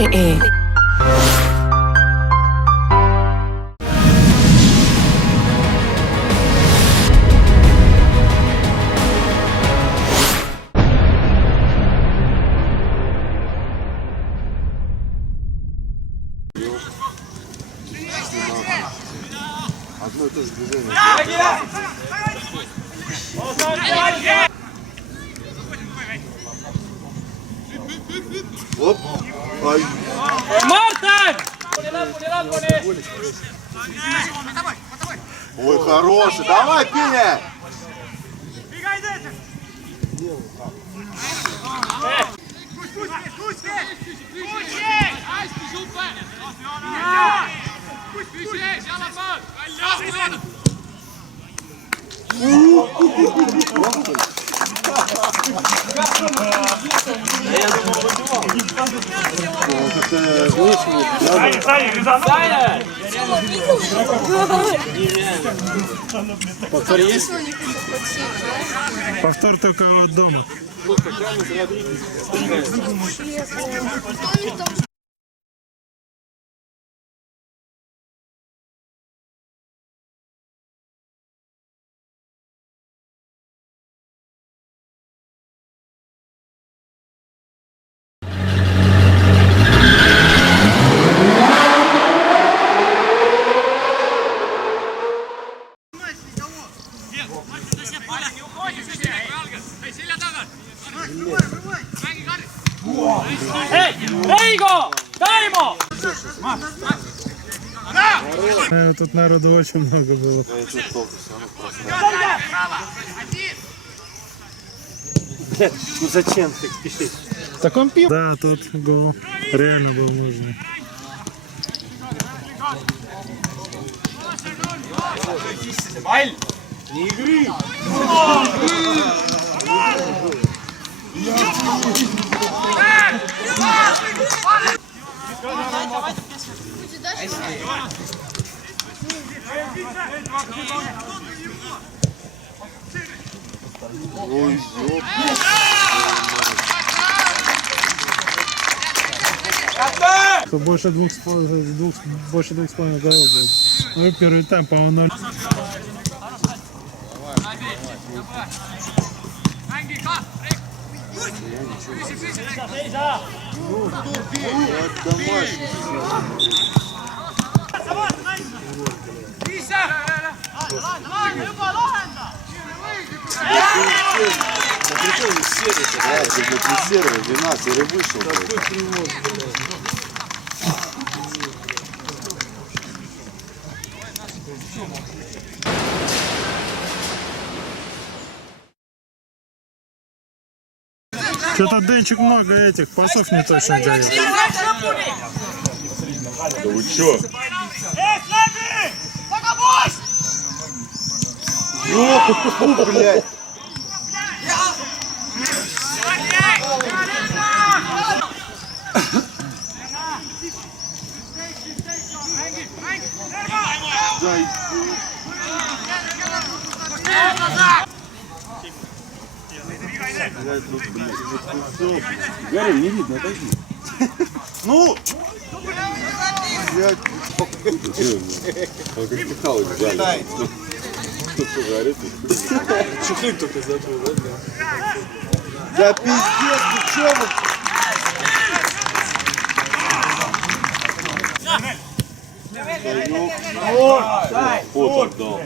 www.radioplay.se. Одно и то же движение. Оп! Ай! Мартин! Ой, хороший! Давай, Пеня! Повтор есть? Повтор только от дома. Reigo! Taimo! Тут народу очень много было. Ну зачем ты спешишь? Так он пил? Да, тут гол. Реально был нужный. Не игры! Ой, ёп. Больше двух с половиной голов будет. Ну, первый тайм, по-моему, 0. Это домашний. Прикольно, серый, вина, серый вышел. Что-то Денчик много этих пасов не точно дает. Да вы чё? Ёпу, блядь! Дай. Гарри, не видно, отойди. Ну! Блядь. Чехлы только забыл, да? Да пиздец, ты чё вы? Вот отдал.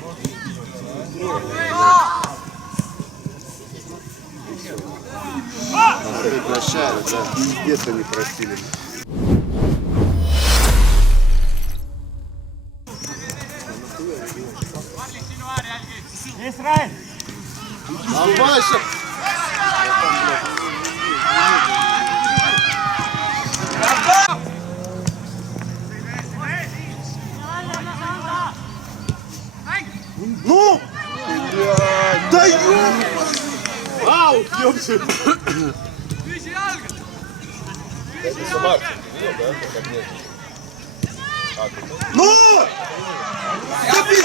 Прекращают, да. Пиздец они просили. Давай, ща. Ну! Блядь, да ёб! Аут, ёбся! Ну! Да пиздец!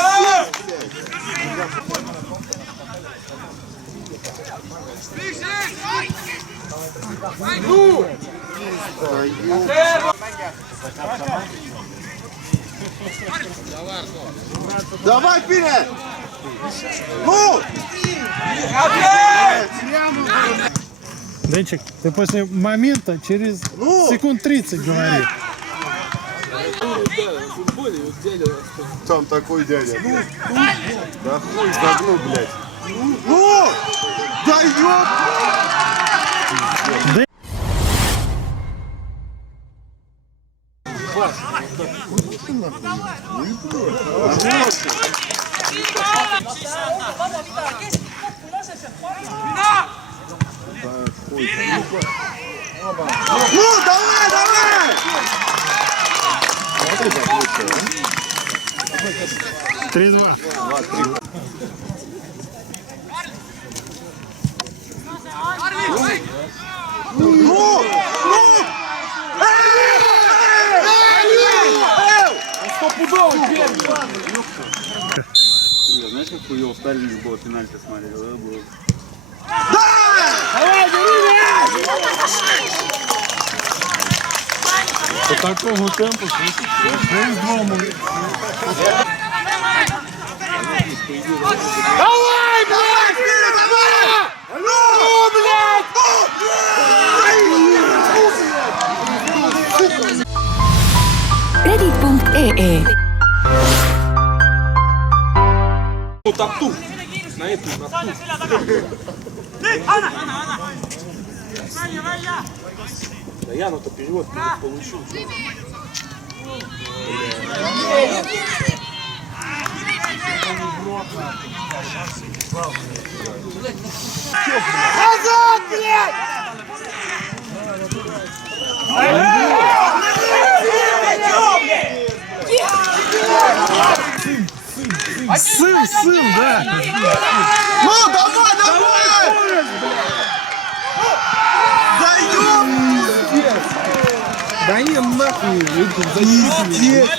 Ну! Да ёб... Давай вперед! Ну! Денчик, ты после момента через Ну! секунд 30 говори. Там такой дядя. Да хуй загну, блядь. Ну! Да ёб! Ну, давай, давай! 3-2. Ну! Ну! Знаешь, как хуёво Сталин было пенальти смотрел, да, было? По такому темпу, с двому. Давай, блядь! Вперед, давай! Ну, блядь! Reddit.ee Ну, тапту. На эту, на ту. Да я, ну-то перевод получил. Назад, блядь! Сын, да. Ну, давай, давай! Да ёб! Да не нахуй, Пиздец